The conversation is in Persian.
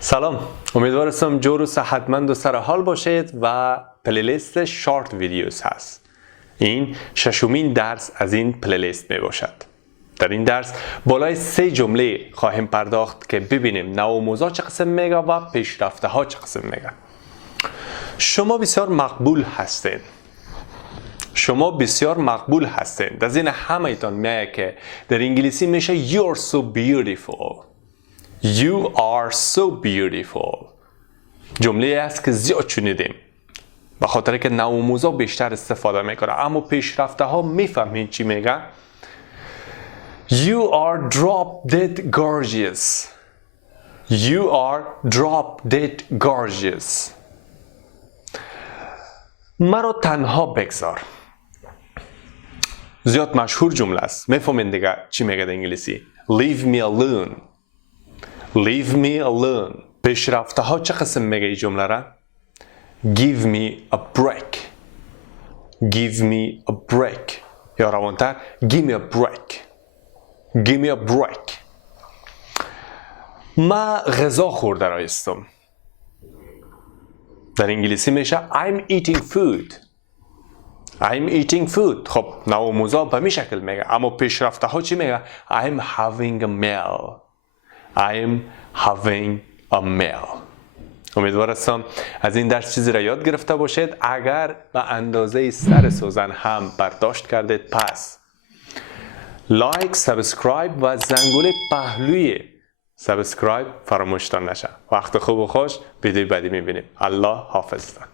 سلام، امیدوارم جور و صحتمند و سرحال باشید و پلیلیست شارت ویدیوز هست. این ششمین درس از این پلیلیست می باشد. در این درس بالای 3 جمله خواهیم پرداخت که ببینیم نوآموزا چه قسم میگه و پیشرفته ها چه قسم میگه. شما بسیار مقبول هستید. از این همه ایتان میگه که در انگلیسی میشه You are so beautiful. You are so beautiful. جمله است که زیاد شنیدیم به خاطر که نوآموزا بیشتر استفاده میکنه، اما پیشرفته ها میفهمین چی میگه. You are drop dead gorgeous. You are drop dead gorgeous. مرا تنها بگذار. زیاد مشهور جمله است. میفهمین دیگه چی میگه در انگلیسی. Leave me alone. Leave me alone. پیشرفته ها چه قسم میگه این جمله را؟ Give me a break. Give me a break. یا روانتر Give me a break. Give me a break. ما غذا خورده رایستم. در انگلیسی میشه I'm eating food. I'm eating food. خب نوآموزا به می شکل میگه، اما پیشرفته ها چی میگه؟ I'm having a meal. I'm having a meal. امیدوارم از این درس چیزی را یاد گرفته باشید. اگر به اندازه سر سوزن هم برداشت کردید پس لایک، سابسکرایب و زنگوله پهلوی سابسکرایب فراموشتان نشه. وقت خوب و خوش. ویدیو بعدی میبینیم. الله حافظتان.